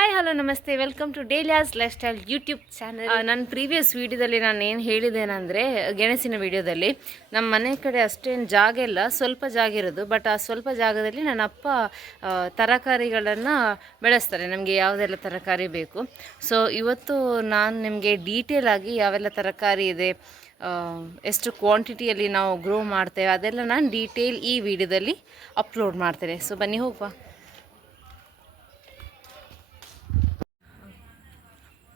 Hi hello ನಮಸ್ತೆ welcome to Dahlia's lifestyle YouTube channel ನನ್ನ previous ವೀಡಿಯೋದಲ್ಲಿ ನಾನು ಏನು ಹೇಳಿದ್ದೇನೆಂದರೆ, ಗೆಣಸಿನ ವಿಡಿಯೋದಲ್ಲಿ ನಮ್ಮ ಮನೆ ಕಡೆ ಅಷ್ಟೇನು ಜಾಗ ಇಲ್ಲ, ಸ್ವಲ್ಪ ಜಾಗ ಇರೋದು ಬಟ್ ಆ ಸ್ವಲ್ಪ ಜಾಗದಲ್ಲಿ ನನ್ನ ಅಪ್ಪ ತರಕಾರಿಗಳನ್ನು ಬೆಳೆಸ್ತಾರೆ. ನಮಗೆ ಯಾವುದೆಲ್ಲ ತರಕಾರಿ ಬೇಕು. ಸೊ ಇವತ್ತು ನಾನು ನಿಮಗೆ ಡೀಟೇಲ್ ಆಗಿ ಯಾವೆಲ್ಲ ತರಕಾರಿ ಇದೆ ಎಷ್ಟು ಕ್ವಾಂಟಿಟಿಯಲ್ಲಿ ನಾವು ಗ್ರೋ ಮಾಡ್ತೇವೆ, ಅದೆಲ್ಲ ನಾನು ಡೀಟೇಲ್ ಈ ವಿಡಿಯೋದಲ್ಲಿ ಅಪ್ಲೋಡ್ ಮಾಡ್ತೇನೆ. ಸೊ ಬನ್ನಿ ಹೋಗುವ.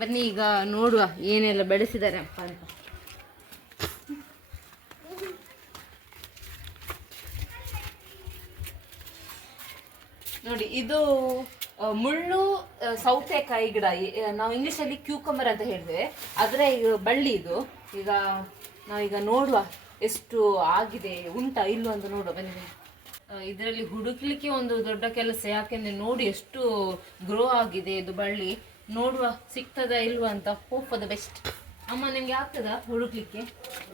ಬನ್ನಿ, ಈಗ ನೋಡುವ ಏನೆಲ್ಲ ಬೆಳೆಸಿದ್ದಾರೆ ಅಂತ. ನೋಡಿ, ಇದು ಮುಳ್ಳು ಸೌತೆಕಾಯಿ ಗಿಡ. ನಾವು ಇಂಗ್ಲಿಷಲ್ಲಿ ಕ್ಯೂಕಂಬರ್ ಅಂತ ಹೇಳಿದ್ವಿ ಆದರೆ ಈಗ ಬಳ್ಳಿ ಇದು. ಈಗ ನಾವೀಗ ನೋಡುವ ಎಷ್ಟು ಆಗಿದೆ, ಉಂಟಾ ಇಲ್ಲ ಅಂತ ನೋಡುವ. ಬನ್ನಿ ಇದರಲ್ಲಿ ಹುಡುಕ್ಲಿಕ್ಕೆ ಒಂದು ದೊಡ್ಡ ಕೆಲಸ, ಯಾಕೆಂದರೆ ನೋಡಿ ಎಷ್ಟು ಗ್ರೋ ಆಗಿದೆ ಇದು ಬಳ್ಳಿ. ನೋಡುವ ಸಿಗ್ತದಾ ಇಲ್ವಾ ಅಂತ ಹೋಪ್ ದ ಬೆಸ್ಟ್ ಅಮ್ಮ ನಿಮ್ಗೆ ಆಗ್ತದಾ ಹುಡುಕ್ಲಿಕ್ಕೆ?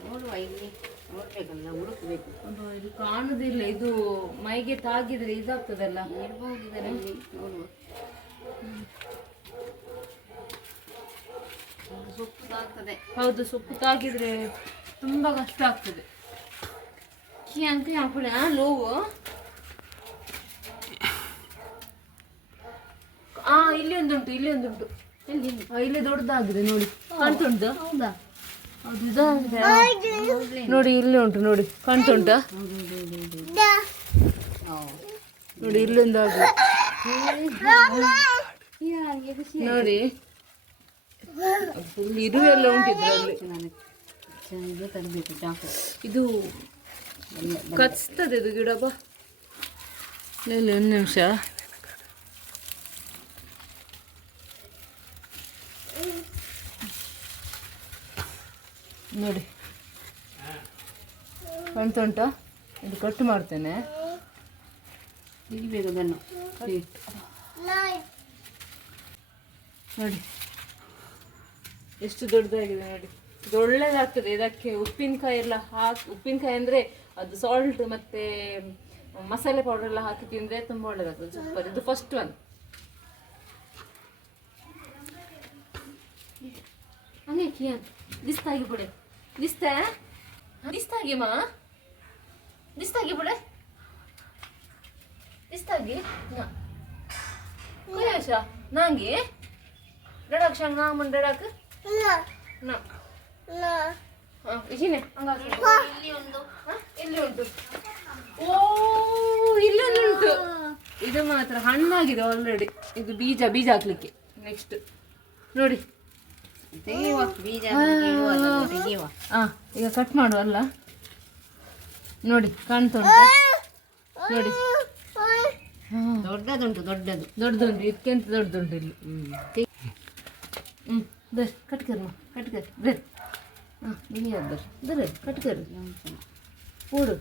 ನೋಡುವ ಇಲ್ಲಿ ನೋಡ್ಬೇಕಲ್ಲ ಹುಡುಕ್ಬೇಕು. ಅದು ಇದು ಕಾಣುದಿಲ್ಲ ಇದು ಮೈಗೆ ತಾಗಿದ್ರೆ ಇದಾಗ್ತದಲ್ಲ. ಇರ್ಬೋದು ಇದರಲ್ಲಿ ನೋಡುವ. ಸೊಪ್ಪು ಆಗ್ತದೆ ಹೌದು ಸೊಪ್ಪು ತಾಗಿದ್ರೆ ತುಂಬಾ ಕಷ್ಟ ಆಗ್ತದೆ. ಕಿ ಅಂತ ಹಾಕೊಳ್ಳಿ ಆ ಆ ಇಲ್ಲಿ ಒಂದುಂಟು ಇಲ್ಲಿ ಒಂದುಂಟು. ಇಲ್ಲಿ ದೊಡ್ಡದಾಗಿದೆ ನೋಡಿ. ಕಾಣ್ತುಂಟು? ಹೌದಾ. ನೋಡಿ ಇಲ್ಲಿ ಉಂಟು ನೋಡಿ. ಕಾಣ್ತುಂಟ? ನೋಡಿ ಇಲ್ಲೊಂದು ಆಗಿದೆ. ನೋಡಿ. ಇರುವೆಲ್ಲ ಉಂಟು ಇದ್ರಲ್ಲಿ ನಾನು ಚೆನ್ನಾಗಿ ತರಬೇಕು ಚಾಕು ಇದು ಕಚ್ತದೆ ಇದು ಗಿಡ ಬಾ. ಇಲ್ಲಿ ಒಂದು ನಿಮಿಷ. ನೋಡಿ. ಕಾಣ್ತುಂಟ ಇದು ಕಟ್ ಮಾಡ್ತೇನೆ. ತೆಗಿಬೇಕು ಅದನ್ನು. ನೋಡಿ. ಎಷ್ಟು ದೊಡ್ಡದಾಗಿದೆ ನೋಡಿ. ಇದು ಒಳ್ಳೇದಾಗ್ತದೆ. ಇದಕ್ಕೆ ಉಪ್ಪಿನಕಾಯಿ ಎಲ್ಲ ಹಾಕಿ ಉಪ್ಪಿನಕಾಯಿ ಅಂದರೆ ಅದು ಸಾಲ್ಟ್ ಮತ್ತೆ ಮಸಾಲೆ ಪೌಡರ್ ಎಲ್ಲ ಹಾಕಿ ತಿಂದರೆ ತುಂಬ ಒಳ್ಳೇದಾಗ್ತದೆ. ಸೂಪರ್. ಇದು ಫಸ್ಟ್ ಒನ್ ಹಂಗೆ ಕಿಯನ್ ಬಿಸ್ತಾಗಿ ಬಿಡೆ ದಿಸ್ತ ದಿಸ್ತಾಗಿ ಮಾ ದಿಸ್ತಾಗಿ ಬಿಡೆ. ದಿಸ್ತಾಗಿ ನಾ. ಕಯಾಶ ನಂಗೆ? ಶಂಗ್ ನಾ ಮನ್ ಡಡಕ್ ನಾ. ಹಾ ಇಜಿನೆ ಹಂಗಾದ್ರೆ. ಇಲ್ಲಿ ಒಂದು. ಹ? ಇಲ್ಲಿ ಉಂಟು. ಓ ಇಲ್ಲಿ ಒಂದು ಉಂಟು. ಇದು ಮಾತ್ರ ಹಣ್ಣಾಗಿದೆ ಆಲ್ರೆಡಿ ಇದು ಬೀಜ ಬೀಜ ಹಾಕ್ಲಿಕ್ಕೆ. ನೆಕ್ಸ್ಟ್ ನೋಡಿ. ಆ. ಈಗ ಕಟ್ ಮಾಡುವಲ್ಲ ನೋಡಿ ಕಾಣ್ತಾ ಉಂಟು ನೋಡಿ. ಹಾ. ದೊಡ್ಡದುಂಟು ದೊಡ್ಡದು. ದೊಡ್ಡದುಂಟು ಇದಕ್ಕಿಂತ ದೊಡ್ಡದುಂಟು ಇಲ್ಲಿ. ಹ್ಞೂ ಬೇರೆ ಕಟ್ ಕರ್ ಕಟ್ ಕರ್. ದರ್ ಹಾಂ ದರ್ ದರ್ ಕಟ್ ಕರ್. ಓಡು.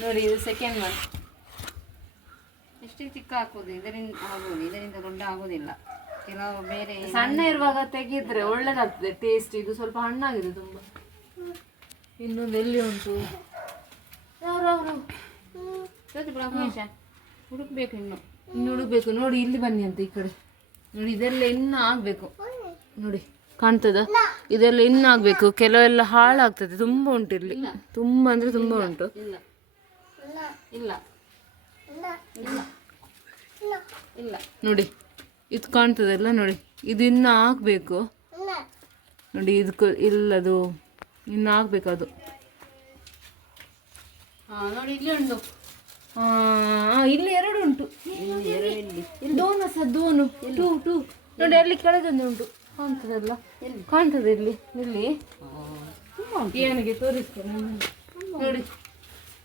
ನೋಡಿ ಇದು ಸೆಕೆಂಡ್ ಒನ್ ಎಷ್ಟು ಚಿಕ್ಕ ಹಾಕೋದು ಇದರಿಂದ ಆಗೋದು ಇದರಿಂದ ದೊಡ್ಡ ಆಗೋದಿಲ್ಲ. ಕೆಲವು ಬೇರೆ ಸಣ್ಣ ಇರುವಾಗ ತೆಗೆದ್ರೆ ಒಳ್ಳೇದಾಗ್ತದೆ ಟೇಸ್ಟ್ ಇದು ಸ್ವಲ್ಪ ಹಣ್ಣಾಗಿದೆ ತುಂಬ. ಇನ್ನೊಂದು ಎಲ್ಲಿ ಉಂಟು? ಹುಡುಕ್ಬೇಕು ಇನ್ನು. ಇನ್ನು ಹುಡುಕ್ಬೇಕು. ನೋಡಿ ಇಲ್ಲಿ ಬನ್ನಿ ಅಂತ ಈ ಕಡೆ. ನೋಡಿ ಇದೆಲ್ಲ ಇನ್ನು ಆಗ್ಬೇಕು. ನೋಡಿ ಕಾಣ್ತದ? ಇದೆಲ್ಲ ಇನ್ನು ಆಗ್ಬೇಕು. ಕೆಲವೆಲ್ಲ ಹಾಳಾಗ್ತದೆ. ತುಂಬ ಉಂಟು ಇಲ್ಲಿ. ತುಂಬ ಅಂದ್ರೆ ತುಂಬ ಉಂಟು. ಇಲ್ಲ. ಇಲ್ಲ. ಇಲ್ಲ. ಇಲ್ಲ. ನೋಡಿ ಇದು ಕಾಣ್ತದಲ್ಲ ನೋಡಿ. ಇದು ಇನ್ನು ಹಾಕ್ಬೇಕು. ನೋಡಿ ಇದಕ್ಕೆ ಇಲ್ಲದು. ಇನ್ನು ಹಾಕ್ಬೇಕು ಅದು. ನೋಡಿ ಇಲ್ಲಿ ಆ, ಇಲ್ಲಿ ಎರಡು ಉಂಟು. ದೋನ ಸಹ ದೋನು ಟೂ ಟೂ. ನೋಡಿ ಅಲ್ಲಿ ಕೆಳಗೊಂದು ಉಂಟು. ಕಾಣ್ತದಲ್ಲ? ಕಾಣ್ತದೆ ಇಲ್ಲಿ. ಇಲ್ಲಿ. ಏನಿಗೆ ತೋರಿಸ್ತೇನೆ ನೋಡಿ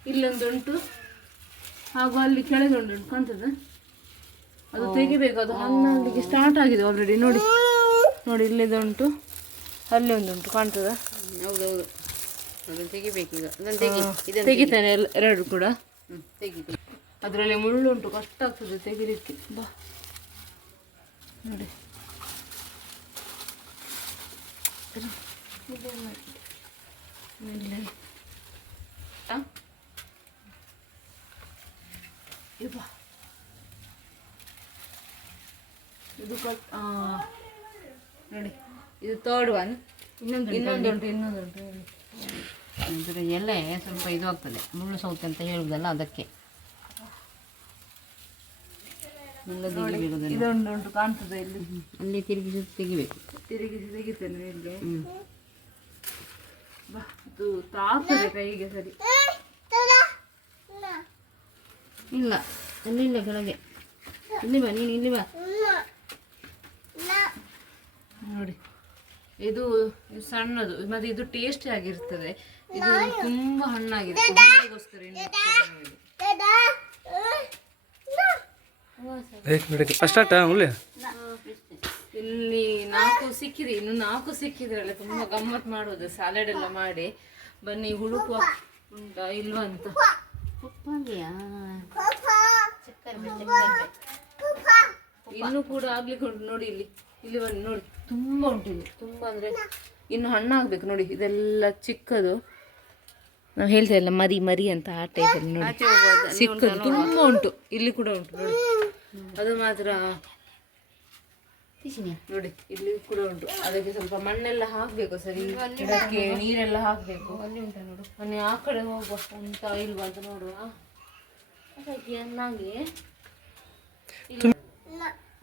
ಇಲ್ಲೊಂದು ಉಂಟು ಹಾಗೂ ಅಲ್ಲಿ ಕೆಳಗೊಂಡು ಉಂಟು ಕಾಣ್ತದ? ಅದು ತೆಗಿಬೇಕು ಅದು ಹನ್ನೊಂದಿಗೆ ಸ್ಟಾರ್ಟ್ ಆಗಿದೆ ಆಲ್ರೆಡಿ ನೋಡಿ. ನೋಡಿ ಇಲ್ಲಿದುಂಟು. ಅಲ್ಲಿ ಒಂದು ಉಂಟು ಕಾಣ್ತದ? ಹೌದೌದು. ಅದನ್ನು ತೆಗಿಬೇಕೀಗ ಅದನ್ನು ತೆಗಿ. ಇದನ್ನು ತೆಗಿತಾನೆ ಎಲ್ಲ ಎರಡು ಕೂಡ. ಹ್ಞೂ ತೆಗಿ ತೆಗಿ. ಅದರಲ್ಲಿ ಮುಳ್ಳು ಉಂಟು ಕಷ್ಟ ಆಗ್ತದೆ ತೆಗಿಲಿಕ್ಕೆ. ಬಾ. ನೋಡಿ? ಇದು ಬಾ. ಇದು ಕಟ್ ಆ. ನೋಡಿ ಇದು ತರ್ಡ್ ಒನ್ ಇನ್ನೊಂದು ಇನ್ನೊಂದು ಉಂಟು ಇನ್ನೊಂದು ಉಂಟು. ಎಲೆ ಸ್ವಲ್ಪ ಇದು ಆಗ್ತದೆ ಮುಳ್ಳು ಸೌತೆ ಅಂತ ಹೇಳುವುದಲ್ಲ ಅದಕ್ಕೆ. ಇದೊಂದು ಉಂಟು ಕಾಣ್ತದೆ ಇಲ್ಲಿ. ಅಲ್ಲಿ ತಿರುಗಿಸಿ ತೆಗಿಬೇಕು. ತಿರುಗಿಸಿ ತೆಗಿತೇನೆ ಬಾ ಇದು ತಾಗ್ತದೆ ಕೈಗೆ ಸರಿ. ಇಲ್ಲ ಅಲ್ಲಿ ಇಲ್ಲ ಕೆಳಗೆ. ಇಲ್ಲಿ ಬಾ ನೀನು ಇಲ್ಲಿ ಬಾ. ನೋಡಿ. ಇದು ಇದು ಸಣ್ಣದು ಮತ್ತೆ ಇದು ಟೇಸ್ಟಿ ಆಗಿರ್ತದೆ. ಇದು ತುಂಬಾ ಹಣ್ಣಾಗಿದೆ. ಇಲ್ಲಿ ನಾಲ್ಕು ಸಿಕ್ಕಿದೆ ಇನ್ನು ನಾಲ್ಕು ಸಿಕ್ಕಿದ್ರಲ್ಲ ತುಂಬಾ ಗಮ್ಮತ್ ಮಾಡೋದು ಸ್ಯಾಲೆಡ್ ಎಲ್ಲ ಮಾಡಿ. ಬನ್ನಿ ಹುಡುಕುವ ಉಂಟಾ ಇಲ್ವಂತ ಇನ್ನು ಕೂಡ ಆಗ್ಲಿಕ್ಕೆ ಉಂಟು ನೋಡಿ ಇಲ್ಲಿ. ಇಲ್ಲಿ ಒಂದು ನೋಡಿ ತುಂಬಾ ಉಂಟು ಇಲ್ಲಿ. ತುಂಬಾ ಅಂದ್ರೆ ಇನ್ನು ಹಣ್ಣಾಗ್ಬೇಕು ನೋಡಿ ಇದೆಲ್ಲ ಚಿಕ್ಕದು. ನಾವು ಹೇಳ್ತಾ ಇಲ್ಲ ಮರಿ ಮರಿ ಅಂತ ಆ ಟೈಪಲ್ಲಿ ನೋಡಿ. ಸಿಕ್ಕದು ತುಂಬಾ ಉಂಟು. ಇಲ್ಲಿ ಕೂಡ ಉಂಟು ನೋಡಿ. ಅದು ಮಾತ್ರ. ನೋಡಿ ಇಲ್ಲಿ ಕೂಡ ಉಂಟು. ಅದಕ್ಕೆ ಸ್ವಲ್ಪ ಮಣ್ಣೆಲ್ಲ ಹಾಕ್ಬೇಕು ಸರಿ? ಗಿಡಕ್ಕೆ ನೀರೆಲ್ಲ ಹಾಕ್ಬೇಕು. ಅಲ್ಲಿ ಉಂಟ ನೋಡು ಮೊನ್ನೆ ಆ ಕಡೆ ಹೋಗುವ ಅಂತ ಇಲ್ವಾ ಅಂತ ನೋಡುವ. ಅದಕ್ಕೆ ಚೆನ್ನಾಗಿ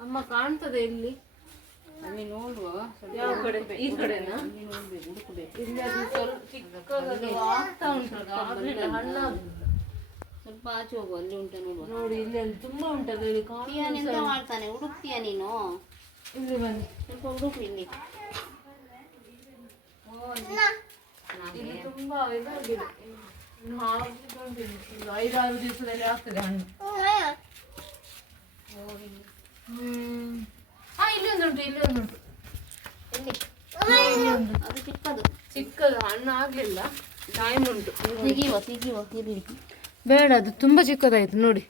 ಅಮ್ಮ ಕಾಣ್ತದೆ ಇಲ್ಲಿ? ಅಲ್ಲಿ ನೋಡುವ. ಸ್ವಲ್ಪ ಯಾವ ಕಡೆ? ಈ ಕಡೆನಾ? ನೀನು ನೋಡ್ಬೇಕು ಹುಡುಕಬೇಕು. ಇಲ್ಲಿ ಅದು ಸ್ವಲ್ಪ ಚಿಕ್ಕದು ಆಗ್ತಾ ಉಂಟು ಆಗ್ಲಿಲ್ಲ ಹಣ್ಣಾಗ್ಲಿಲ್ಲ. ಸ್ವಲ್ಪ ಆಚೆ ಹೋಗು ಅಲ್ಲಿ ಉಂಟ ನೋಡುವ. ನೋಡಿ ಇಲ್ಲಿ ಅಲ್ಲಿ ತುಂಬಾ ಉಂಟಲ್ಲ ಇಲ್ಲಿ ಕಾಣ್- ಎಂತ ಮಾಡ್ತಾನೆ ಹುಡುಕ್ತೀಯ ನೀನು. ಇಲ್ಲಿ ಬನ್ನಿ. ಸ್ವಲ್ಪ ಹುಡುಕು ಇಲ್ಲಿ. ಇಲ್ಲಿ ತುಂಬಾ ಇದಾಗಿದೆ. ಇನ್ನು ಐದಾರು ದಿವಸದಲ್ಲಿ ಆಗ್ತದೆ ಹಣ್ಣು. ಹ್ಮ್. ಹಾ ಇಲ್ಲಿ ಒಂದು ಉಂಟು ಇಲ್ಲಿ ಒಂದು ಉಂಟು. ಅದು ಚಿಕ್ಕದು. ಚಿಕ್ಕದು ಹಣ್ಣು ಆಗ್ಲಿಲ್ಲ. ಟೈಮ್ ಉಂಟು. ತೆಗಿಯುವ ತೆಗಿಯುವ ಇರ್ಲಿ ಬೇಡ ಅದು ತುಂಬ ಚಿಕ್ಕದಾಯ್ತು ನೋಡಿ.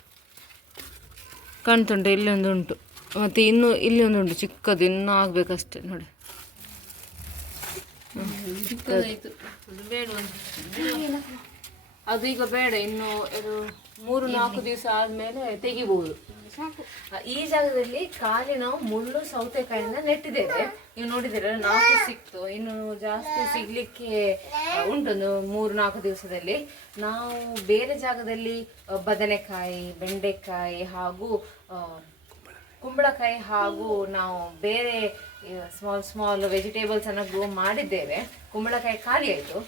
ಕಾಣ್ತುಂಟು ಇಲ್ಲಿ ಒಂದು ಉಂಟು. ಮತ್ತೆ ಇನ್ನು ಇಲ್ಲಿ ಒಂದು ಉಂಟು ಚಿಕ್ಕದು ಇನ್ನೂ ಆಗ್ಬೇಕಷ್ಟೆ ನೋಡಿ. ಅದು ಈಗ ಬೇಡ ಇನ್ನು ಇದು ಮೂರು ನಾಲ್ಕು ದಿವಸ ಆದ್ಮೇಲೆ ತೆಗಿಬಹುದು ಈ ಜಾಗದಲ್ಲಿ ಖಾಲಿ ನಾವು ಮುಳ್ಳು ಸೌತೆಕಾಯಿನ ನೆಟ್ಟಿದ್ದೇವೆ. ನೀವು ನೋಡಿದಿರ ನಾಲ್ಕು ಸಿಕ್ತು. ಇನ್ನು ಜಾಸ್ತಿ ಸಿಗ್ಲಿಕ್ಕೆ ಉಂಟು ಉಂಟೊಂದು ಮೂರು ನಾಲ್ಕು ದಿವಸದಲ್ಲಿ. ನಾವು ಬೇರೆ ಜಾಗದಲ್ಲಿ ಬದನೆಕಾಯಿ, ಬೆಂಡೆಕಾಯಿ ಹಾಗೂ ಕುಂಬಳಕಾಯಿ ಹಾಗೂ ನಾವು ಬೇರೆ ಸ್ಮಾಲ್ ಸ್ಮಾಲ್ ವೆಜಿಟೇಬಲ್ಸ್ ಅನ್ನು ಗ್ರೋ ಮಾಡಿದ್ದೇವೆ. ಕುಂಬಳಕಾಯಿ ಖಾಲಿ ಆಯಿತು.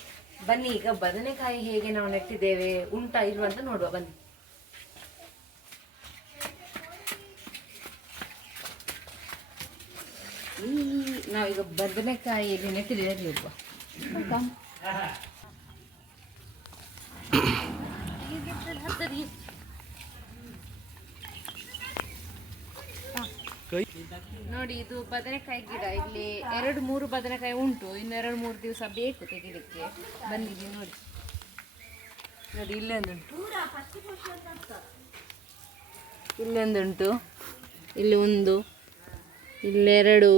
ಬನ್ನಿ, ಈಗ ಬದನೆಕಾಯಿ ಹೇಗೆ ನಾವು ನೆಟ್ಟಿದ್ದೇವೆ, ಉಂಟಾ, ಇಲ್ವಾ ಅಂತ ನೋಡುವ. ಬನ್ನಿ. ಈ ನಾವೀಗ ಬದನೆಕಾಯಿಯಲ್ಲಿ ನೆಟ್ಟಿದ್ದೇವೆ ನೋಡಿ, ಇದು ಬದನೆಕಾಯಿ ಗಿಡ. ಇಲ್ಲಿ ಎರಡು ಮೂರು ಬದನೆಕಾಯಿ ಉಂಟು. ಇನ್ನು ಎರಡು ಮೂರು ದಿವಸ ಬೇಕು ತೆಗಿಲಿಕ್ಕೆ. ಇಲ್ಲಿ ನೋಡಿ. ನೋಡಿ, ಇಲ್ಲೊಂದುಂಟು. ಇಲ್ಲೊಂದುಂಟು. ಇಲ್ಲಿ ಒಂದು. ಇಲ್ಲೆರಡು.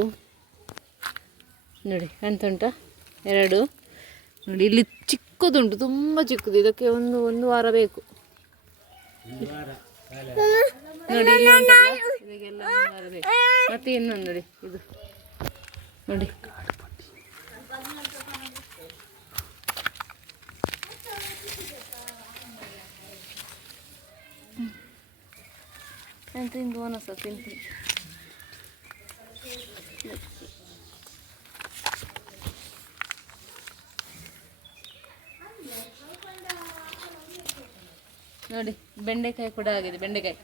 ನೋಡಿ ಕಾಣ್ತುಂಟ ಎರಡು. ನೋಡಿ, ಇಲ್ಲಿ ಚಿಕ್ಕದುಂಟು, ತುಂಬ ಚಿಕ್ಕದು. ಇದಕ್ಕೆ ಒಂದು ಒಂದು ವಾರ ಬೇಕು. ನೋಡಿ ಇದಕ್ಕೆಲ್ಲ ಒಂದು ವಾರ ಬೇಕು. ಮತ್ತೆ ಇನ್ನೊಂದು ನೋಡಿ, ಇದು. ನೋಡಿ. ಅಂತ ತಿಂದು ಸಹ ತಿಂತೀನಿ. ನೋಡಿ, ಬೆಂಡೆಕಾಯಿ ಕೂಡ ಆಗಿದೆ, ಬೆಂಡೆಕಾಯಿ.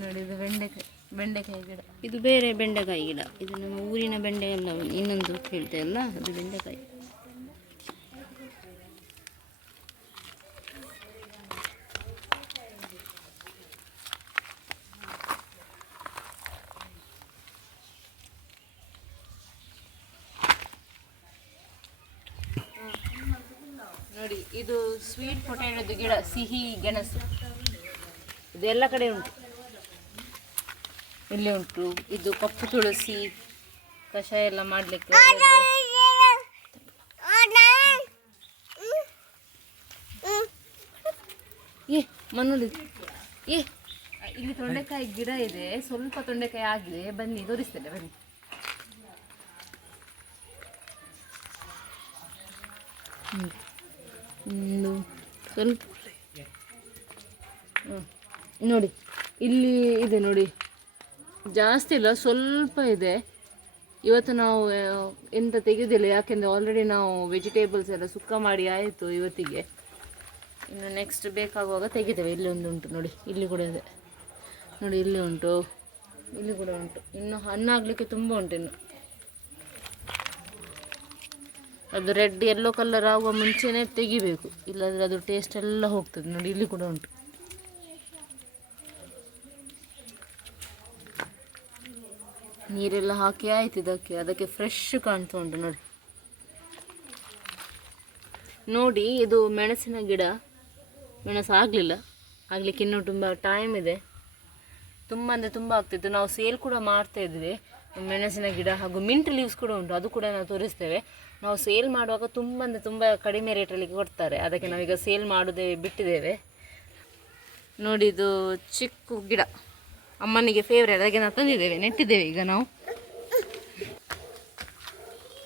ನೋಡಿ, ಇದು ಬೆಂಡೆಕಾಯಿ ಬೆಂಡೆಕಾಯಿ ಗಿಡ. ಇದು ಬೇರೆ ಬೆಂಡೆಕಾಯಿ ಗಿಡ. ಇದು ನಮ್ಮ ಊರಿನ ಬೆಂಡೆ ಅಲ್ಲ, ಇನ್ನೊಂದು ಹೇಳ್ತೇವಲ್ಲ ಅದು ಬೆಂಡೆಕಾಯಿ ಇದು ಸ್ವೀಟ್ ಪೊಟ್ಯಾಟೋದು ಗಿಡ, ಸಿಹಿ, ಗೆಣಸು. ಇದು ಎಲ್ಲ ಕಡೆ ಉಂಟು. ಇಲ್ಲಿ ಉಂಟು. ಇದು ಕಪ್ಪು ತುಳಸಿ, ಕಷಾಯ ಎಲ್ಲ ಮಾಡಲಿಕ್ಕೆ ಏ ಮಣ್ಣಲ್ಲಿ ಏ, ಇಲ್ಲಿ ತೊಂಡೆಕಾಯಿ ಗಿಡ ಇದೆ. ಸ್ವಲ್ಪ ತೊಂಡೆಕಾಯಿ ಆಗಿದೆ. ಬನ್ನಿ, ತೋರಿಸ್ತೇನೆ, ಬನ್ನಿ. ಹ್ಮ್. ಒಂದು ಸ್ವಲ್ಪ. ನೋಡಿ, ಇಲ್ಲಿ ಇದೆ ನೋಡಿ. ಜಾಸ್ತಿ ಇಲ್ಲ ಸ್ವಲ್ಪ ಇದೆ. ಇವತ್ತು ನಾವು ಎಂತ ತೆಗೆದಿಲ್ಲ, ಯಾಕೆಂದರೆ ಆಲ್ರೆಡಿ ನಾವು ವೆಜಿಟೇಬಲ್ಸ್ ಎಲ್ಲ ಸುಕ್ಕ ಮಾಡಿ ಆಯಿತು ಇವತ್ತಿಗೆ. ಇನ್ನು ನೆಕ್ಸ್ಟ್ ಬೇಕಾಗುವಾಗ ತೆಗಿತೇವೆ. ಇಲ್ಲಿ ಒಂದು ಉಂಟು ನೋಡಿ, ಇಲ್ಲಿ ಕೂಡ ಇದೆ. ನೋಡಿ, ಇಲ್ಲಿ ಉಂಟು. ಇಲ್ಲಿ ಕೂಡ ಉಂಟು. ಇನ್ನು ಹಣ್ಣಾಗಲಿಕ್ಕೆ ತುಂಬ ಉಂಟು ಇನ್ನು. ಅದು ರೆಡ್ ಯೆಲ್ಲೋ ಕಲರ್ ಆಗುವ ಮುಂಚೆನೇ ತೆಗಿಬೇಕು. ಇಲ್ಲಾಂದ್ರೆ ಅದು ಟೇಸ್ಟ್ ಎಲ್ಲ ಹೋಗ್ತದೆ. ನೋಡಿ, ಇಲ್ಲಿ ಕೂಡ ಉಂಟು. ನೀರೆಲ್ಲ ಹಾಕಿ ಆಯ್ತು ಇದಕ್ಕೆ. ಅದಕ್ಕೆ ಫ್ರೆಶ್ ಕಾಣ್ತಾ ಉಂಟು ನೋಡಿ. ನೋಡಿ, ಇದು ಮೆಣಸಿನ ಗಿಡ. ಮೆಣಸು ಆಗಲಿಲ್ಲ. ಆಗಲಿಕ್ಕೆ ಇನ್ನೂ ತುಂಬ ಟೈಮ್ ಇದೆ. ತುಂಬ ಅಂದರೆ ತುಂಬ ಆಗ್ತಿತ್ತು. ನಾವು ಸೇಲ್ ಕೂಡ ಮಾಡ್ತಾ ಇದ್ವಿ. ಮೆಣಸಿನ ಗಿಡ ಹಾಗೂ ಮಿಂಟ್ ಲೀವ್ಸ್ ಕೂಡ ಉಂಟು. ಅದು ಕೂಡ ನಾವು ತೋರಿಸ್ತೇವೆ. ನಾವು ಸೇಲ್ ಮಾಡುವಾಗ ತುಂಬ ಅಂದರೆ ತುಂಬ ಕಡಿಮೆ ರೇಟಲ್ಲಿ ಕೊಡ್ತಾರೆ. ಅದಕ್ಕೆ ನಾವೀಗ ಸೇಲ್ ಮಾಡೋದೇ ಬಿಟ್ಟಿದ್ದೇವೆ. ನೋಡಿ ಇದು ಚಿಕ್ಕ ಗಿಡ. ಅಮ್ಮನಿಗೆ ಫೇವ್ರೇಟ್ ಅದಕ್ಕೆ ನಾವು ತಂದಿದ್ದೇವೆ. ನೆಟ್ಟಿದ್ದೇವೆ ಈಗ ನಾವು.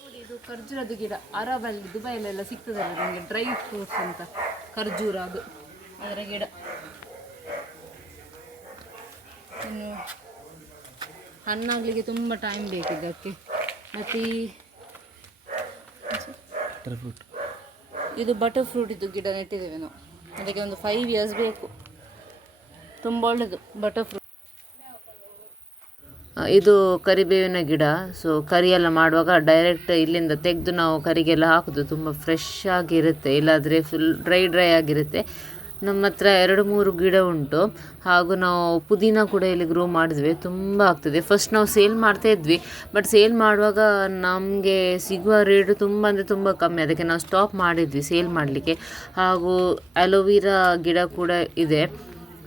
ನೋಡಿ ಇದು ಖರ್ಜೂರದ ಗಿಡ. ಅರಬಲ್ಲಿ ದುಬೈಲೆಲ್ಲ ಸಿಗ್ತದಲ್ಲ ನಮಗೆ? ಡ್ರೈ ಫ್ರೂಟ್ಸ್ ಅಂತ. ಖರ್ಜೂರ ಅದು. ಅದರ ಗಿಡ. ಇನ್ನು ಹಣ್ಣಾಗಲಿಕ್ಕೆ ತುಂಬ ಟೈಮ್ ಬೇಕಿದ್ದಕ್ಕೆ ಮತ್ತು ಇದು ಬಟರ್ ಫ್ರೂಟ್ ಇದು ಗಿಡ ನೆಟ್ಟಿದ್ದೇವೆ ನಾವು. ಅದಕ್ಕೆ ಒಂದು ಫೈವ್ ಇಯರ್ಸ್ ಬೇಕು. ತುಂಬ ಒಳ್ಳೆಯದು ಬಟರ್ ಫ್ರೂಟ್ ಇದು ಕರಿಬೇವಿನ ಗಿಡ. ಸೊ ಕರಿ ಎಲ್ಲ ಮಾಡುವಾಗ ಡೈರೆಕ್ಟ್ ಇಲ್ಲಿಂದ ತೆಗೆದು ನಾವು ಕರಿಗೆಲ್ಲ ಹಾಕೋದು. ತುಂಬ ಫ್ರೆಶ್ ಆಗಿರುತ್ತೆ. ಇಲ್ಲಾದರೆ ಫುಲ್ ಡ್ರೈ ಡ್ರೈ ಆಗಿರುತ್ತೆ. ನಮ್ಮ ಹತ್ರ ಎರಡು ಮೂರು ಗಿಡ ಉಂಟು. ಹಾಗೂ ನಾವು ಪುದೀನ ಕೂಡ ಇಲ್ಲಿ ಗ್ರೋ ಮಾಡಿದ್ವಿ. ತುಂಬ ಆಗ್ತದೆ. ಫಸ್ಟ್ ನಾವು ಸೇಲ್ ಮಾಡ್ತಾ ಇದ್ವಿ. ಬಟ್ ಸೇಲ್ ಮಾಡುವಾಗ ನಮಗೆ ಸಿಗುವ ರೇಟ್ ತುಂಬ ಅಂದರೆ ತುಂಬ ಕಮ್ಮಿ. ಅದಕ್ಕೆ ನಾವು ಸ್ಟಾಪ್ ಮಾಡಿದ್ವಿ ಸೇಲ್ ಮಾಡಲಿಕ್ಕೆ. ಹಾಗೂ ಅಲೋವಿರಾ ಗಿಡ ಕೂಡ ಇದೆ.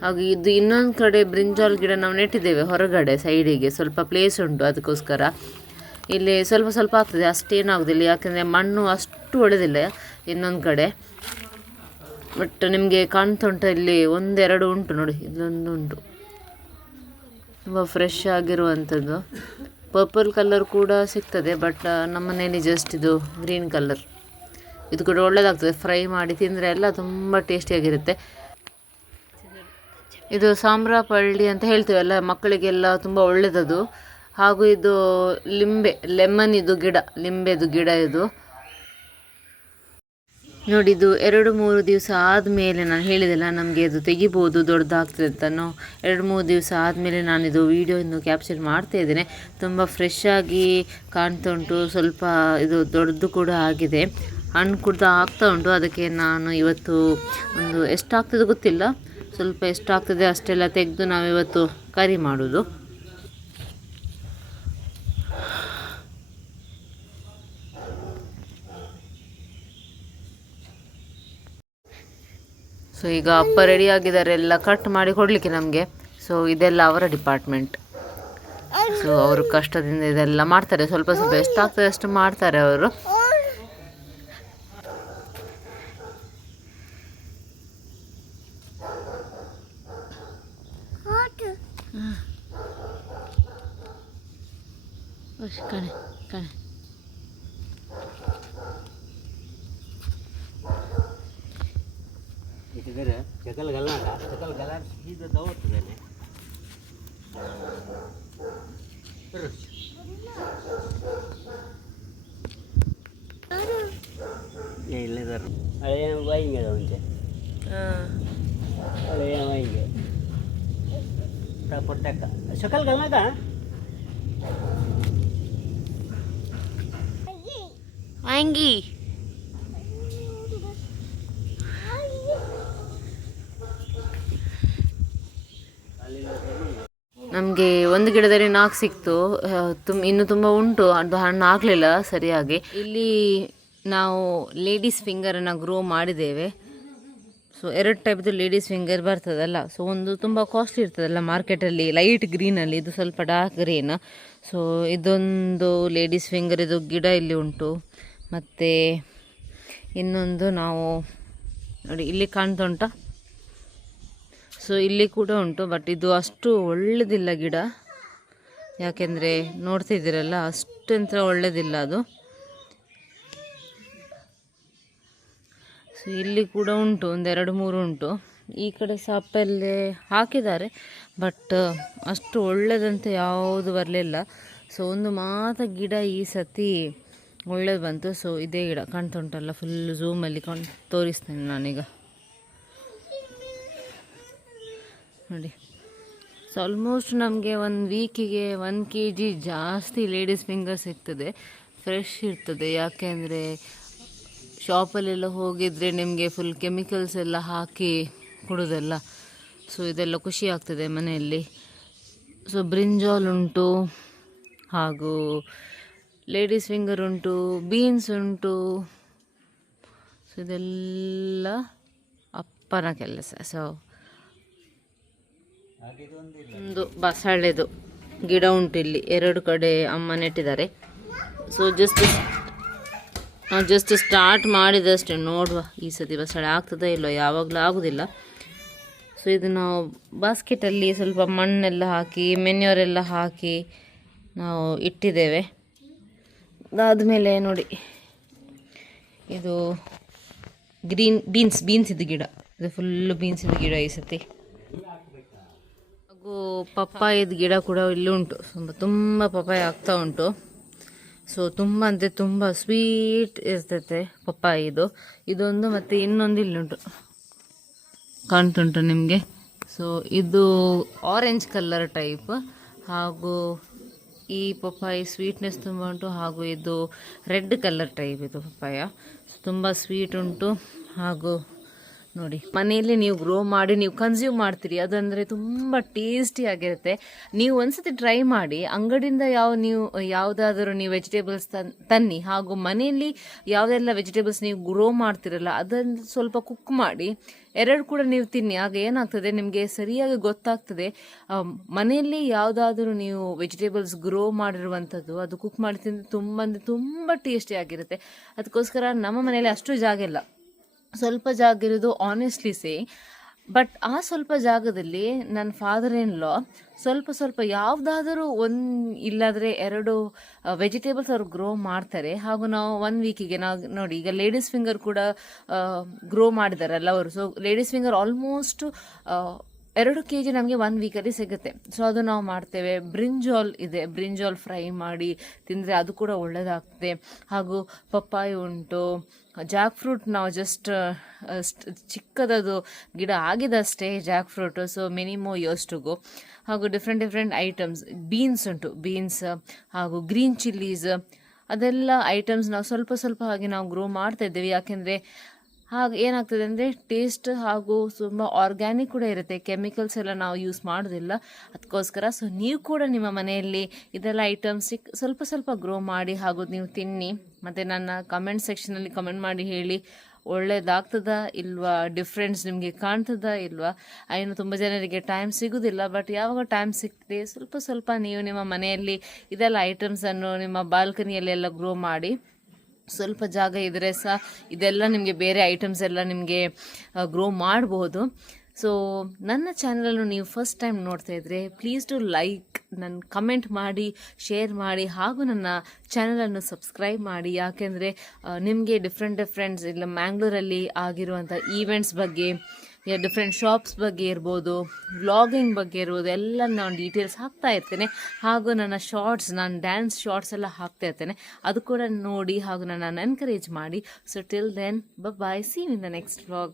ಹಾಗೂ ಇದು ಇನ್ನೊಂದು ಕಡೆ ಬ್ರಿಂಜಾಲ್ ಗಿಡ ನಾವು ನೆಟ್ಟಿದ್ದೇವೆ ಹೊರಗಡೆ ಸೈಡಿಗೆ ಸ್ವಲ್ಪ ಪ್ಲೇಸ್ ಉಂಟು ಅದಕ್ಕೋಸ್ಕರ. ಇಲ್ಲಿ ಸ್ವಲ್ಪ ಸ್ವಲ್ಪ ಆಗ್ತದೆ. ಅಷ್ಟೇನಾಗೋದಿಲ್ಲ ಯಾಕೆಂದರೆ ಮಣ್ಣು ಅಷ್ಟು ಒಳ್ಳೆಯದಿಲ್ಲ ಇನ್ನೊಂದು ಕಡೆ. ಬಟ್ ನಿಮಗೆ ಕಾಣ್ತಾ ಉಂಟು ಇಲ್ಲಿ ಒಂದೆರಡು ಉಂಟು ನೋಡಿ, ಇಲ್ಲೊಂದು ಉಂಟು. ತುಂಬ ಫ್ರೆಶ್ ಆಗಿರುವಂಥದ್ದು. ಪರ್ಪಲ್ ಕಲರ್ ಕೂಡ ಸಿಗ್ತದೆ ಬಟ್ ನಮ್ಮನೇಲಿ ಜಸ್ಟ್ ಇದು ಗ್ರೀನ್ ಕಲರ್ ಇದು ಕೂಡ ಒಳ್ಳೆಯದಾಗ್ತದೆ ಫ್ರೈ ಮಾಡಿ ತಿಂದರೆ ಎಲ್ಲ ತುಂಬ ಟೇಸ್ಟಿಯಾಗಿರುತ್ತೆ ಇದು ಸಾಮ್ರಾಪಳ್ಳಿ ಅಂತ ಹೇಳ್ತೇವಲ್ಲ ಮಕ್ಕಳಿಗೆಲ್ಲ ತುಂಬ ಒಳ್ಳೆಯದದು ಹಾಗೂ ಇದು ಲಿಂಬೆ ಲೆಮನ್ ಇದು ಗಿಡ, ಲಿಂಬೆದು ಗಿಡ ಇದು. ನೋಡಿ ಇದು ಎರಡು ಮೂರು ದಿವಸ ಆದಮೇಲೆ ನಾನು ಹೇಳಿದೆಲ್ಲ ನಮಗೆ ಅದು ತೆಗಿಬೋದು, ದೊಡ್ಡದಾಗ್ತದೆ ಅಂತನೋ. ಎರಡು ಮೂರು ದಿವಸ ಆದಮೇಲೆ ನಾನಿದು ವೀಡಿಯೋ ಇನ್ನು ಕ್ಯಾಪ್ಚರ್ ಮಾಡ್ತಾ ಇದ್ದೇನೆ. ತುಂಬ ಫ್ರೆಶ್ ಆಗಿ ಕಾಣ್ತಾ ಉಂಟು, ಸ್ವಲ್ಪ ಇದು ದೊಡ್ಡದು ಕೂಡ ಆಗಿದೆ. ಹಣ್ಣು ಕೂಡ ಆಗ್ತಾ ಉಂಟು, ಅದಕ್ಕೆ ನಾನು ಇವತ್ತು ಒಂದು ಎಷ್ಟಾಗ್ತದೆ ಗೊತ್ತಿಲ್ಲ. ಸ್ವಲ್ಪ ಎಷ್ಟಾಗ್ತದೆ ಅಷ್ಟೆಲ್ಲ ತೆಗೆದು ನಾವಿವತ್ತು ಕರಿ ಮಾಡೋದು. ಸೊ ಈಗ ಅಪ್ಪ ರೆಡಿ ಆಗಿದ್ದಾರೆ, ಎಲ್ಲ ಕಟ್ ಮಾಡಿ ಕೊಡಲಿಕ್ಕೆ ನಮಗೆ. ಸೊ ಇದೆಲ್ಲ ಅವರ ಡಿಪಾರ್ಟ್ಮೆಂಟ್ ಸೊ ಅವರು ಕಷ್ಟದಿಂದ ಇದೆಲ್ಲ ಮಾಡ್ತಾರೆ. ಸ್ವಲ್ಪ ಸ್ವಲ್ಪ ಎಷ್ಟಾಗ್ತದೆ ಅಷ್ಟು ಮಾಡ್ತಾರೆ ಅವರು. ಕಣೆ ಕಣೆ. Іде до от далі. Коротше. இல்லை சார் அழைய வைங்க வந்து அழைய வைங்க పొట్టాక ಒಂದು ಗಿಡದಲ್ಲಿ ನಾಲ್ಕು ಸಿಕ್ತು. ತುಂಬ ಇನ್ನು ತುಂಬ ಉಂಟು. ಅದು ಹಣ್ಣು ಆಗಲಿಲ್ಲ ಸರಿಯಾಗಿ. ಇಲ್ಲಿ ನಾವು ಲೇಡೀಸ್ ಫಿಂಗರನ್ನು ಗ್ರೋ ಮಾಡಿದ್ದೇವೆ. ಸೊ ಎರಡು ಟೈಪ್ದು ಲೇಡೀಸ್ ಫಿಂಗರ್ ಬರ್ತದಲ್ಲ. ಸೊ ಒಂದು ತುಂಬ ಕಾಸ್ಟ್ಲಿ ಇರ್ತದಲ್ಲ ಮಾರ್ಕೆಟಲ್ಲಿ ಲೈಟ್ ಗ್ರೀನಲ್ಲಿ ಇದು ಸ್ವಲ್ಪ ಡಾರ್ಕ್ ಗ್ರೀನ್ ಸೊ ಇದೊಂದು ಲೇಡೀಸ್ ಫಿಂಗರ್, ಇದು ಗಿಡ ಇಲ್ಲಿ ಉಂಟು. ಮತ್ತು ಇನ್ನೊಂದು ನಾವು, ನೋಡಿ, ಇಲ್ಲಿ ಕಾಣ್ತಾ ಉಂಟಾ? ಸೊ ಇಲ್ಲಿ ಕೂಡ ಉಂಟು ಬಟ್ ಇದು ಅಷ್ಟು ಒಳ್ಳೆಯದಿಲ್ಲ ಗಿಡ. ಯಾಕೆಂದರೆ ನೋಡ್ತಿದ್ದೀರಲ್ಲ, ಅಷ್ಟಂತ ಒಳ್ಳೆಯದಿಲ್ಲ ಅದು. ಸೊ ಇಲ್ಲಿ ಕೂಡ ಉಂಟು, ಒಂದೆರಡು ಮೂರು ಉಂಟು. ಈ ಕಡೆ ಸಾಪಲ್ಲಿ ಹಾಕಿದ್ದಾರೆ, ಬಟ್, ಅಷ್ಟು ಒಳ್ಳೆದಂತ ಯಾವುದು ಬರಲಿಲ್ಲ. ಸೊ ಒಂದು ಮಾತ್ರ ಗಿಡ ಈ ಸತಿ ಒಳ್ಳೇದು ಬಂತು. ಸೊ ಇದೇ ಗಿಡ ಕಾಣ್ತಾ ಉಂಟಲ್ಲ ಫುಲ್ ಝೂಮಲ್ಲಿ ಕಾಣ್, ತೋರಿಸ್ತೇನೆ ನಾನೀಗ. ನೋಡಿ. ಆಲ್ಮೋಸ್ಟ್ ನಮಗೆ ಒಂದು ವೀಕಿಗೆ ಒನ್ ಕೆ ಜಿ ಜಾಸ್ತಿ ಲೇಡೀಸ್ ಫಿಂಗರ್ ಸಿಗ್ತದೆ ಫ್ರೆಶ್ ಇರ್ತದೆ. ಯಾಕೆಂದರೆ ಶಾಪಲ್ಲೆಲ್ಲ ಹೋಗಿದ್ರೆ ನಿಮಗೆ ಫುಲ್ ಕೆಮಿಕಲ್ಸ್ ಎಲ್ಲ ಹಾಕಿ ಕೊಡೋದಲ್ಲ. ಸೊ ಇದೆಲ್ಲ ಖುಷಿ ಆಗ್ತದೆ ಮನೆಯಲ್ಲಿ. ಸೊ ಬ್ರಿಂಜಾಲ್ ಉಂಟು, ಹಾಗೂ ಲೇಡೀಸ್ ಫಿಂಗರ್ ಉಂಟು ಬೀನ್ಸ್ ಉಂಟು. ಸೊ ಇದೆಲ್ಲ ಅಪ್ಪನ ಕೆಲಸ. ಸೊ ಒಂದು ಬಸಳೆದು. ಗಿಡ ಉಂಟು ಇಲ್ಲಿ. ಎರಡು ಕಡೆ ಅಮ್ಮ ನೆಟ್ಟಿದ್ದಾರೆ. ಸೊ ಜಸ್ಟ್ ಜಸ್ಟ್ ಸ್ಟಾರ್ಟ್ ಮಾಡಿದಷ್ಟೇ. ನೋಡುವ ಈ ಸತಿ ಬಸಳೆ ಆಗ್ತದೋ ಇಲ್ಲೋ, ಯಾವಾಗಲೂ ಆಗೋದಿಲ್ಲ. ಸೊ ಇದು ನಾವು ಬಾಸ್ಕೆಟಲ್ಲಿ ಸ್ವಲ್ಪ ಮಣ್ಣೆಲ್ಲ ಹಾಕಿ, ಮೆನ್ಯೂರೆಲ್ಲ ಹಾಕಿ ನಾವು ಇಟ್ಟಿದ್ದೇವೆ. ಅದಾದಮೇಲೆ ನೋಡಿ, ಇದು ಗ್ರೀನ್ ಬೀನ್ಸ್ ಬೀನ್ಸ್ ಇದು ಗಿಡ. ಇದು ಫುಲ್ಲು ಬೀನ್ಸ್ ಇದು ಗಿಡ ಈ ಸತಿ. ಪಪ್ಪಾಯದ ಗಿಡ ಕೂಡ ಇಲ್ಲಿ ಉಂಟು. ತುಂಬ ಪಪ್ಪಾಯ ಆಗ್ತಾ ಉಂಟು. ಸೊ ತುಂಬ ಅಂದರೆ ತುಂಬ ಸ್ವೀಟ್ ಇರ್ತೈತೆ ಪಪ್ಪಾಯಿದು. ಇದೊಂದು ಮತ್ತು ಇನ್ನೊಂದು ಇಲ್ಲಿ ಉಂಟು. ಕಾಣ್ತುಂಟು ನಿಮಗೆ. ಸೊ ಇದು ಆರೆಂಜ್ ಕಲರ್ ಟೈಪ್ ಹಾಗೂ ಈ ಪಪ್ಪಾಯಿ ಸ್ವೀಟ್ನೆಸ್ ತುಂಬ ಉಂಟು ಹಾಗೂ ಇದು ರೆಡ್ ಕಲರ್ ಟೈಪ್ ಇದು ಪಪ್ಪಾಯ. ತುಂಬ ಸ್ವೀಟ್ ಉಂಟು ಹಾಗೂ ನೋಡಿ. ಮನೆಯಲ್ಲಿ ನೀವು ಗ್ರೋ ಮಾಡಿ, ನೀವು ಕನ್ಸ್ಯೂಮ್ ಮಾಡ್ತೀರಿ, ಅದಂದರೆ ತುಂಬ ಟೇಸ್ಟಿ ಆಗಿರುತ್ತೆ. ನೀವು ಒಂದ್ಸತಿ ಟ್ರೈ ಮಾಡಿ, ಅಂಗಡಿಯಿಂದ ಯಾವ ನೀವು, ಯಾವುದಾದರೂ ನೀವು ವೆಜಿಟೇಬಲ್ಸ್ ತನ್ನಿ, ಹಾಗೂ ಮನೆಯಲ್ಲಿ ಯಾವುದೆಲ್ಲ ವೆಜಿಟೇಬಲ್ಸ್ ನೀವು ಗ್ರೋ ಮಾಡ್ತಿರಲ್ಲ ಅದನ್ನು ಸ್ವಲ್ಪ ಕುಕ್ ಮಾಡಿ, ಎರಡು ಕೂಡ ನೀವು ತಿನ್ನಿ, ಆಗ ಏನಾಗ್ತದೆ, ನಿಮಗೆ ಸರಿಯಾಗಿ ಗೊತ್ತಾಗ್ತದೆ ಮನೆಯಲ್ಲಿ ಯಾವುದಾದರೂ ನೀವು ವೆಜಿಟೇಬಲ್ಸ್ ಗ್ರೋ ಮಾಡಿರುವಂಥದ್ದು, ಅದು ಕುಕ್ ಮಾಡಿ ತಿಂದು ತುಂಬ ಅಂದರೆ ತುಂಬ ಟೇಸ್ಟಿ ಆಗಿರುತ್ತೆ. ಅದಕ್ಕೋಸ್ಕರ ನಮ್ಮ ಮನೆಯಲ್ಲಿ ಅಷ್ಟು ಜಾಗ ಇಲ್ಲ. ಸ್ವಲ್ಪ ಜಾಗ ಇರೋದು ಆನೆಸ್ಟ್ಲಿ ಸೇ ಬಟ್ ಆ ಸ್ವಲ್ಪ ಜಾಗದಲ್ಲಿ ನನ್ನ ಫಾದರ್ ಇನ್ ಲಾ ಸ್ವಲ್ಪ ಸ್ವಲ್ಪ ಯಾವುದಾದರೂ ಒಂದು ಇಲ್ಲಾದರೆ ಎರಡು ವೆಜಿಟೇಬಲ್ಸ್ ಅವ್ರು ಗ್ರೋ ಮಾಡ್ತಾರೆ. ಹಾಗೂ ನಾವು ಒನ್ ವೀಕಿಗೆ ನಾವು ನೋಡಿ, ಈಗ ಲೇಡೀಸ್ ಫಿಂಗರ್ ಕೂಡ ಗ್ರೋ ಮಾಡಿದಾರಲ್ಲ ಅವರು. ಸೊ ಲೇಡೀಸ್ ಫಿಂಗರ್ ಆಲ್ಮೋಸ್ಟ್ ಎರಡು ಕೆ ಜಿ ನಮಗೆ ಒನ್ ವೀಕಲ್ಲಿ ಸಿಗುತ್ತೆ. ಸೊ ಅದು ನಾವು ಮಾಡ್ತೇವೆ. ಬ್ರಿಂಜಾಲ್ ಇದೆ. ಬ್ರಿಂಜಾಲ್ ಫ್ರೈ ಮಾಡಿ ತಿಂದರೆ ಅದು ಕೂಡ ಒಳ್ಳೆಯದಾಗ್ತದೆ ಹಾಗೂ ಪಪ್ಪಾಯಿ ಉಂಟು ಜಾಕ್ ಫ್ರೂಟ್ ನಾವು ಜಸ್ಟ್ ಚಿಕ್ಕದದು ಗಿಡ ಆಗಿದಷ್ಟೇ ಜಾಕ್ ಫ್ರೂಟು ಸೊ ಮಿನಿಮೋ ಯೋಸ್ಟುಗು ಹಾಗೂ ಡಿಫ್ರೆಂಟ್ ಡಿಫ್ರೆಂಟ್ ಐಟಮ್ಸ್ ಬೀನ್ಸ್ ಉಂಟು. ಬೀನ್ಸ್ ಹಾಗೂ ಗ್ರೀನ್ ಚಿಲ್ಲೀಸ್ ಅದೆಲ್ಲ ಐಟಮ್ಸ್ ನಾವು ಸ್ವಲ್ಪ ಸ್ವಲ್ಪ ಹಾಗೆ ನಾವು ಗ್ರೋ ಮಾಡ್ತಾ ಇದ್ದೇವೆ. ಯಾಕೆಂದರೆ ಹಾಗೆ ಏನಾಗ್ತದೆ ಅಂದರೆ ಟೇಸ್ಟ್ ಹಾಗೂ ತುಂಬ ಆರ್ಗ್ಯಾನಿಕ್ ಕೂಡ ಇರುತ್ತೆ. ಕೆಮಿಕಲ್ಸ್ ಎಲ್ಲ ನಾವು ಯೂಸ್ ಮಾಡೋದಿಲ್ಲ. ಅದಕ್ಕೋಸ್ಕರ ಸೊ ನೀವು ಕೂಡ ನಿಮ್ಮ ಮನೆಯಲ್ಲಿ ಇದೆಲ್ಲ ಐಟಮ್ಸ್ ಸ್ವಲ್ಪ ಸ್ವಲ್ಪ ಗ್ರೋ ಮಾಡಿ ಹಾಗೂ ನೀವು ತಿನ್ನಿ. ಮತ್ತು ನನ್ನ ಕಮೆಂಟ್ ಸೆಕ್ಷನಲ್ಲಿ ಕಮೆಂಟ್ ಮಾಡಿ ಹೇಳಿ, ಒಳ್ಳೇದಾಗ್ತದ ಇಲ್ವಾ? ಡಿಫ್ರೆನ್ಸ್ ನಿಮಗೆ ಕಾಣ್ತದ ಇಲ್ವಾ? ಇನ್ನು ತುಂಬ ಜನರಿಗೆ ಟೈಮ್ ಸಿಗೋದಿಲ್ಲ ಬಟ್ ಯಾವಾಗ ಟೈಮ್ ಸಿಗ್ತದೆ ಸ್ವಲ್ಪ ಸ್ವಲ್ಪ ನೀವು ನಿಮ್ಮ ಮನೆಯಲ್ಲಿ ಇದೆಲ್ಲ ಐಟಮ್ಸನ್ನು ನಿಮ್ಮ ಬಾಲ್ಕನಿಯಲ್ಲೆಲ್ಲ ಗ್ರೋ ಮಾಡಿ. ಸ್ವಲ್ಪ ಜಾಗ ಇದ್ದರೆ ಸಹ ಇದೆಲ್ಲ ನಿಮಗೆ ಬೇರೆ ಐಟಮ್ಸ್ ಎಲ್ಲ ನಿಮಗೆ ಗ್ರೋ ಮಾಡಬಹುದು ಸೊ ನನ್ನ ಚಾನಲನ್ನು ನೀವು ಫಸ್ಟ್ ಟೈಮ್ ನೋಡ್ತಾ ಇದ್ದರೆ ಪ್ಲೀಸ್ ಟು ಲೈಕ್ ನನ್ನ ಕಮೆಂಟ್ ಮಾಡಿ ಶೇರ್ ಮಾಡಿ, ಹಾಗೂ ನನ್ನ ಚಾನಲನ್ನು ಸಬ್ಸ್ಕ್ರೈಬ್ ಮಾಡಿ. ಯಾಕೆಂದರೆ ನಿಮಗೆ ಡಿಫ್ರೆಂಟ್ ಡಿಫ್ರೆಂಟ್ಸ್ ಇಲ್ಲ ಮ್ಯಾಂಗ್ಳೂರಲ್ಲಿ ಆಗಿರುವಂಥ ಈವೆಂಟ್ಸ್ ಬಗ್ಗೆ ಡಿಫ್ರೆಂಟ್ ಶಾಪ್ಸ್ ಬಗ್ಗೆ ಇರ್ಬೋದು ವ್ಲಾಗಿಂಗ್ ಬಗ್ಗೆ ಇರ್ಬೋದು ಎಲ್ಲ ನಾನು ಡೀಟೇಲ್ಸ್ ಹಾಕ್ತಾ ಇರ್ತೇನೆ. ಹಾಗೂ ನನ್ನ ಶಾರ್ಟ್ಸ್ ನಾನು ಡ್ಯಾನ್ಸ್ ಶಾರ್ಟ್ಸ್ ಎಲ್ಲ ಹಾಕ್ತಾ ಇರ್ತೇನೆ. ಅದು ಕೂಡ ನೋಡಿ ಹಾಗೂ ನನ್ನನ್ನು ಎನ್ಕರೇಜ್ ಮಾಡಿ. So till then bye seen in the next vlog